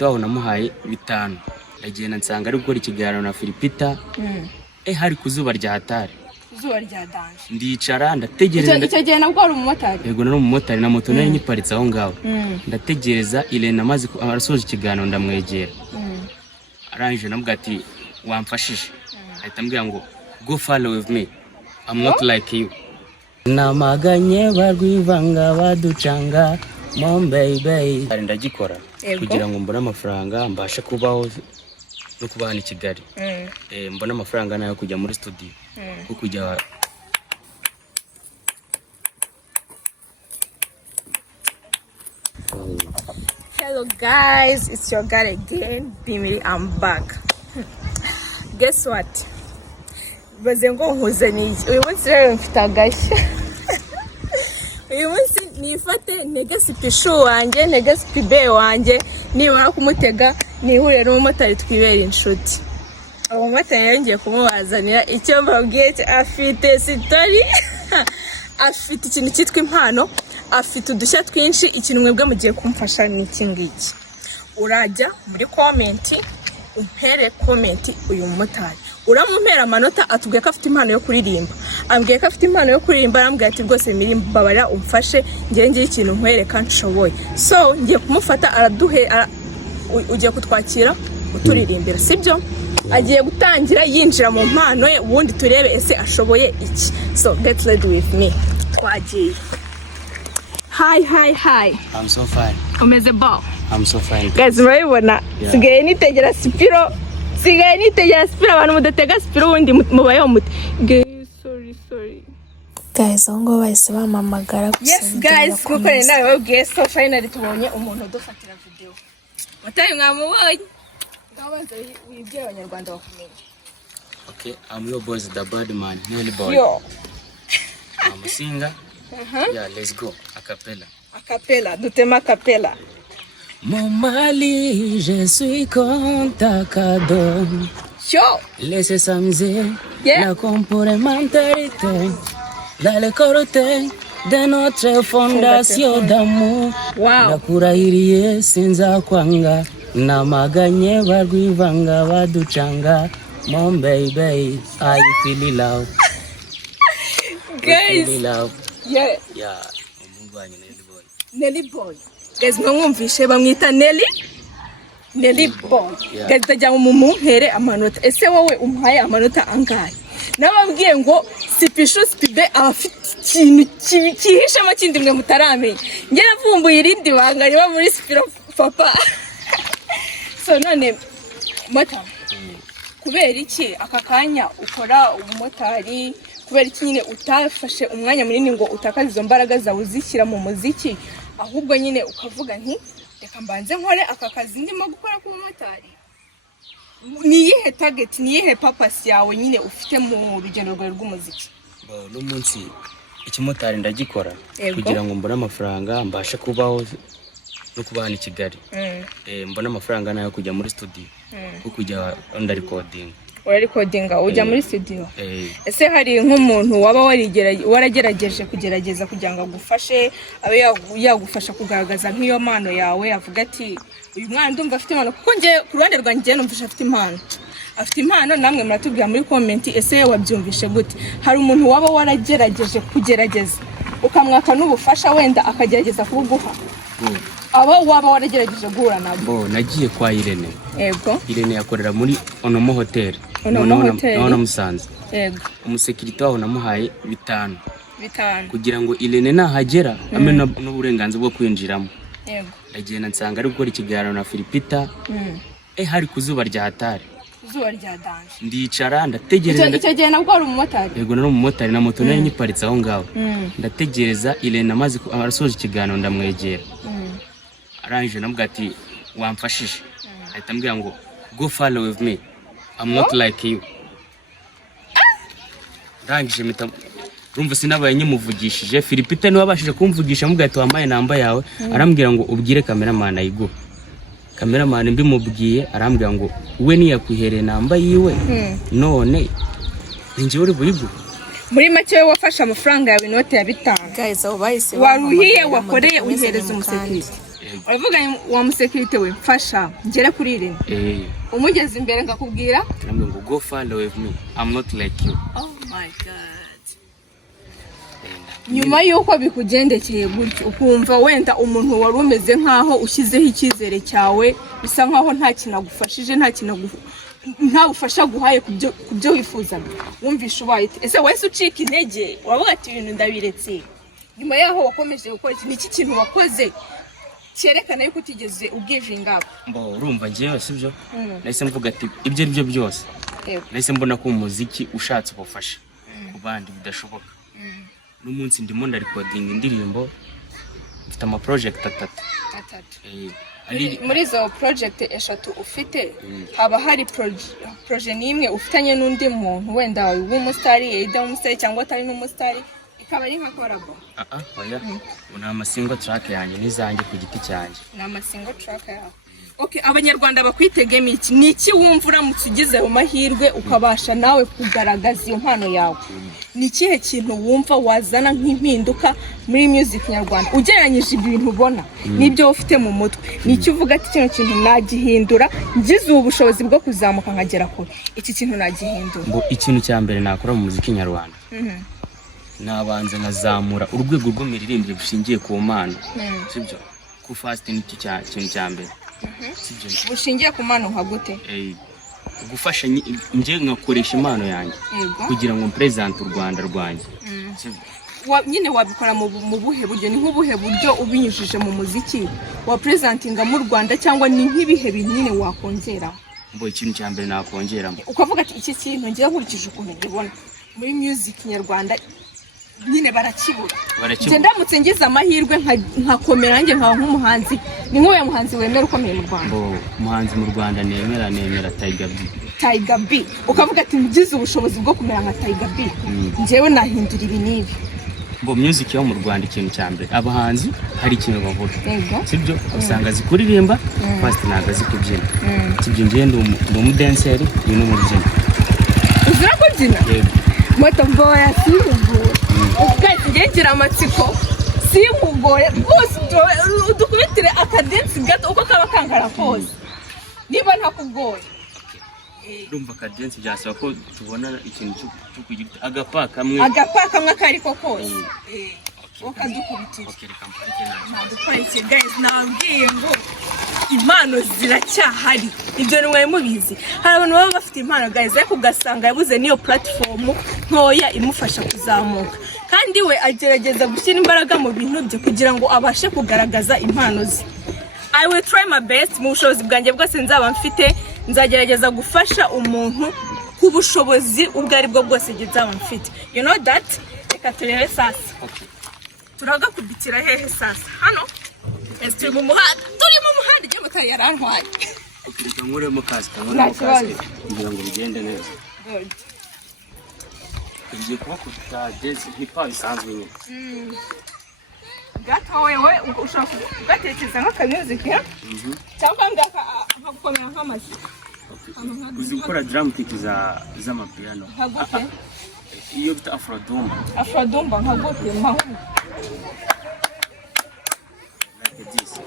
umusekirite waho namuhaye 5 ndagenda nsanga ari gukora ikiganiro na Philipita hari kuzuba rya hatari zuba rya danje ndicara ndategereza icyo gihe nabwo ari umumotari yego nari umumotari na moto nari nyiparitse aho ngaho ndategereza Irene amaze arasoje ikiganiro ndamwegera arangije namuga ati wamfashije ahita ambwira ngo go follow with me I'm not like you namaganye barwivanga baducanga mom baby ndagikora kugira ngo mbone amafaranga mbashe kubaho no kubana i Kigali mbona amafaranga nayo kujya muri studio ko kujya Hello guys, it's your girl again, Bimiri. I'm back. Guess what? Bazengo nkuzaniye uyu munsi rero mfite agashya. Uyu munsi nifate negasipi show wanjye negasipi be wanjye nimara kumutega nihure n'umumotari twibera inshuti. Umumotari yangiye kumubazanira icyo mbabwiye afite story afite ikintu cyitwa impano afite udushya twinshi ikintu mwebwe mugiye kumfasha ni iki ngiki urajya muri comment umpere comment uyu mumotari uramumpera amanota atubwiye ko afite impano yo kuririmba ambwiye ko afite impano yo kuririmba arambwiye ati rwose mirimba babara umfashe ngiye ikintu nkwereka nshoboye so ngiye kumufata araduhe ugiye kutwakira uturirimbira sibyo agiye gutangira yinjira mu mpano ye ubundi turebe ese ashoboye iki so get ready with me twagiye. Hi. I'm so fine. Umeze bao. I'm so fine. Guys, murabibona sigaye nitegera Spiro abantu mudatega Spiro wundi mubayeho muti. Sorry. Guys, ngo bahise bamamagara gusa. Yes guys, kuko ni nawe babwiye so finally tubonye umuntu udufatira video. Matayi mwamubonye. Ngabanza wibye abanyarwanda bakumenye. Okay, I'm your boys the bad man, Nelly boy. Yo. I'm a singer. Yeah, let's go. Acapella, dutema acapella. Mon mali, je suis con ta cadeau. Show. Laissez s'amuser. La complémentarité. Dans le côté de notre fondation d'amour. Wow. La kurahiriye sinza kwanga. Namaganye barwivanga baducanga. Mon baby, I feel love. Guys. Yeah. Nelly boy. Guys, mwumvishe bamwita Nelly boy. Guys, tajya mu mumpere amanota. Ese wowe umuhaye amanota angahe? Nababwiye ngo sipisho sipibe afite ikintu kihishemo kindi mwe mutaramenye. Nge navumbuye irindi banga riba muri Spiro papa. So none mota. Kubera iki aka kanya ukora umumotari kubera iki nyine utafashe umwanya munini ngo utakaze izo mbaraga zawe uzishyira mu muziki ahubwo nyine ukavuga nti reka mbanze nkore aka kazi ndimo gukora ku mumotari niyihe target niyihe purpose yawe nyine ufite mu rugendo rwawe rw'umuziki no munsi ikimotari ndagikora kugira ngo mbone amafaranga mbashe kubaho no kubana i Kigali mbona amafaranga nayo kujya muri studio ko kujya under recording ujya muri studio ese hari nk'umuntu waba waragerageje kugerageza kugira ngo agufashe abe yagufasha kugaragaza nk'iyo mpano yawe avuga ati uyu mwana ndumva afite impano kuko nge ku ruhande rwanjye numvisha afite impano namwe muratubwira muri comment ese wabyumvishe gute hari umuntu waba waragerageje kugerageza ukamwaka n'ubufasha wenda akagerageza kubuguha aba waba waragerageje guhura nabo nagiye kwa Irene Irene yakorera muri Onomo Hotel none Musanze umusekirite waho namuhaye 5 kugira ngo Irene nahagera amena n'uburenganzira bwo kwinjiramo ndagenda nsanga ari gukora ikiganiro na Philipita hari kuzuba rya hatari zuba rya danje ndicara ndategereza icyo gihe nabwo ari umumotari yego nari umumotari na moto nari nyiparitse aho ngaho ndategereza Irene amaze arasoje ikiganiro ndamwegera arangije namuga ati wamfashije ahita ambwira ngo go follow with me I'm not like you arangije mita rumva sinabaye nyimuvugishije Philipita niwe abashije kumvugisha muga ati wamaye namba yawe arambwira ngo ubwire cameraman ayiguha cameraman mbimubwiye arambwira ngo we niyakwihereye namba yiwe none inje uri buyiguha muri make we wafashe amafaranga yawe inote ya 5 guys aho bahise waruhiye wakoreye uhereza umusekirite uravuga wa musekirite we mfasha ngere kuri iri umugeze imbere ngakubwira ngo go far with me, I'm not like you. Oh my god. Nyuma yuko bikugendekeye gutyo ukumva wenda umuntu wari umeze nkaho ushyizeho icyizere cyawe bisa nkaho nta kinagufashije nta bufasha guhaye kubyo wifuzaga, wumvisha ubaye ese wese ucika intege wavuga ati ibintu ndabiretse. Nyuma yaho wakomeje gukora iki kintu wakoze cyerekana yuko utigeze ubwivinga mbo urumva ngiye sibyo nahise mvuga ati ibyo ari byo byose nahise mbona ko umuziki ushatse ubufasha ku bandi bidashoboka. N'umunsi ndimo nda recording indirimbo mfite ama project atatu. Muri zo project eshatu ufite haba hari projet nimwe ufitanye n'undi muntu wenda w'umustar eda umustar cyangwa atari n'umustar ikaba ari nka collabo? Oya una single track yanjye nizanjye ku giti cyanjye. Na single track yawe. Okay, abanyarwanda bakwitegema iki? Niki wumva uramutse ugize mu mahirwe ukabasha nawe kugaragaza iyo mpano yawe? Ni kihe kintu wumva wazana nk'impinduka muri music nyarwanda ugereranyije ibintu ubona nibyo ufite mu mutwe? Niki uvuga ati kino kintu nagihindura ngize ubushobozi bwo kuzamuka nkagera kure, iki kintu nagihindura? Ngo ikintu cya mbere nakora mu muziki nyarwanda nabanze nkazamura urwego rw'imiririmbire bushingiye ku mpano, sibyo? Ku fast ni ikintu cya mbere, sibyo? Bushingiye ku mpano nka gute? Gufasha nje ngakoresha impano yanjye kugira ngo present u Rwanda rwanjye, sibyo? Nyine wabikora mu buhe buryo? Ni nk'ubuhe buryo ubinyujije mu muziki wa presentinga mu Rwanda cyangwa ni nk'ibihe binini wakongera? Mbo ikintu cya mbere nakongeramo ukavuga ati iki kintu ngiye nkurikije ukuntu ngibona muri music nyarwanda nyine barakibura. Je ndamutse ngize amahirwe nkakomera nge nka nk'umuhanzi, ni nk'uwe muhanzi wemera ukomeye mu Rwanda? Umuhanzi mu Rwanda nemera Tiger B. Ukavuga ati ngize ubushobozi bwo kumera nka Tiger B ngewe nahindura ibi nibi. Mbo music yo mu Rwanda ikintu cya mbere abahanzi hari ikintu bavuga, sibyo? Usanga zikuririmba fast naga zikubyina, sibyo? Ngiye ndi umudanceri ni n'umubyina. Uzira kubyina? Moto mboya simugoye. Ukati ngira amatsiko simugoye bose udukubitire akadensi gato uko kaba kankara kose niba ntakugoye. Urumva akadensi byasaba ko tubona ikintu cyo kugira agapa kamwe kari ko kose ukadukubitira. Ntadukoreke guys, nabwiye ngo impano ziracyahari, ibyo nimwe mubizi. Hari abantu baba bafite impano guys ariko ugasanga yabuze niyo platform ntoya imufasha kuzamuka, kandi we agerageza gushyira imbaraga mu bintu bye kugira ngo abashe kugaragaza impano ze. I will try my best mu bushobozi bwanjye bwose nzaba mfite, nzagerageza gufasha umuntu ku bushobozi ubwo ari bwo bwose nzaba mfite. You know that? Reka turebe sasa. Turaga kubitira hehe sasa? Hano turi mu muhanda igihe mutari yarantwaye. Reka nkuremo kasike kugira ngo bigende neza. Good. Ngiye kubakuta dance hip hop isanzwe nyine. Gato wewe ushaka ugatekereza nka music ya? Cyangwa ngaka nkakomera nk'amazi. Uzi gukora drum kit z'amapiano. Hagute? Iyo bita afrodumba. Afrodumba hagute mahu. Like this.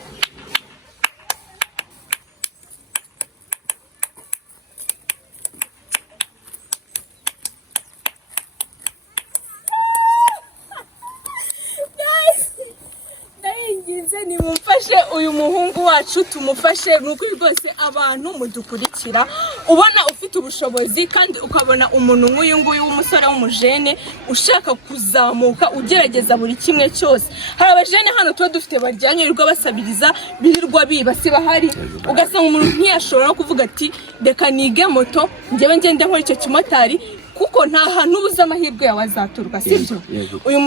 Ni mufashe uyu muhungu wacu tumufashe nuko rwose abantu mudukurikira ubona ufite ubushobozi kandi ukabona umuntu nk'uyu nguyu w'umusore w'umujene ushaka kuzamuka ugerageza buri kimwe cyose. Hari abajene hano tuba dufite baryanyo irwa basabiriza birirwa bibasiba hari ugasanga umuntu ntiyashobora kuvuga ati reka nige moto ngewe ngende nkora icyo kimotari kuko nta hantu ubuza amahirwe yawe azaturwa, sibyo? Uyu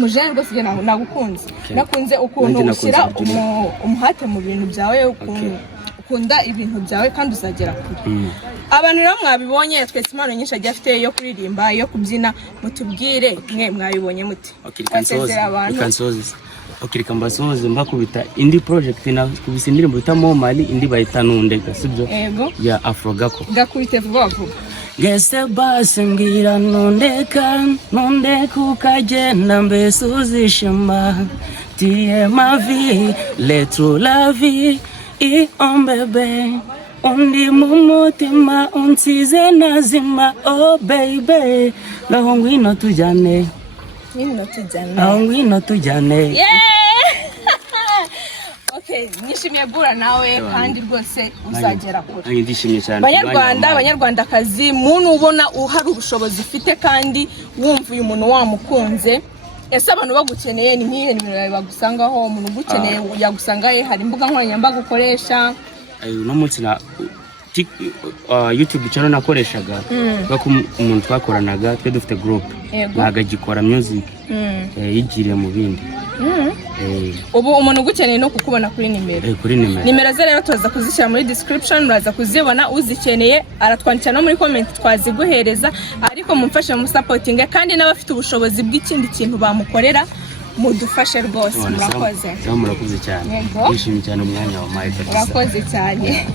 mujene rwose je nagukunze nakunze ukuntu ushyira umuhate mu bintu byawe, ukunda ibintu byawe kandi uzagera kure. Abantu rero mwabibonye twese impano nyinshi agiye afite yo kuririmba yo kubyina, mutubwire mwe mwabibonye muti? Reka mbasoze mbakubita indi project na kubisa indirimbo bita Momali indi bayita Nundeka, sibyo? Ya Afrogako. Gakubite vuba vuba. Gese basi ngira nundeka ukagenda mbese uzishima tie ma vie, letro la vie, I bébé. Undi mumutima unsize nazima, oh baby. Lahongwino tujane. Lahongwino tujane. Yeah! Okay, nishimiye gura nawe kandi rwose uzagera kure. Ndishimye cyane. Abanyarwandakazi, muntu ubona uhari ubushobozi ufite kandi wumva uyu muntu wamukunze. Ese abantu bagukeneye ni nkihe nimero yawe bagusangaho? Umuntu ugukeneye yagusangaye, hari imbuga nkoranyambaga ukoresha? No munsi na YouTube channel nakoreshaga bako umuntu twakoranaga twe dufite group bagagikora music yigiriye mu bindi. Ubu umuntu ugukeneye no kukubona kuri nimero ze rero tuza kuzishyira muri description, uraza kuzibona. Uzikeneye aratwandikira no muri comment twaziguhereza, ariko mumfashe mu supporting kandi n'abafite ubushobozi bw'ikindi kintu bamukorera mudufashe rwose. Murakoze cyane. Yishimye cyane umwanya wa Mike. Murakoze cyane.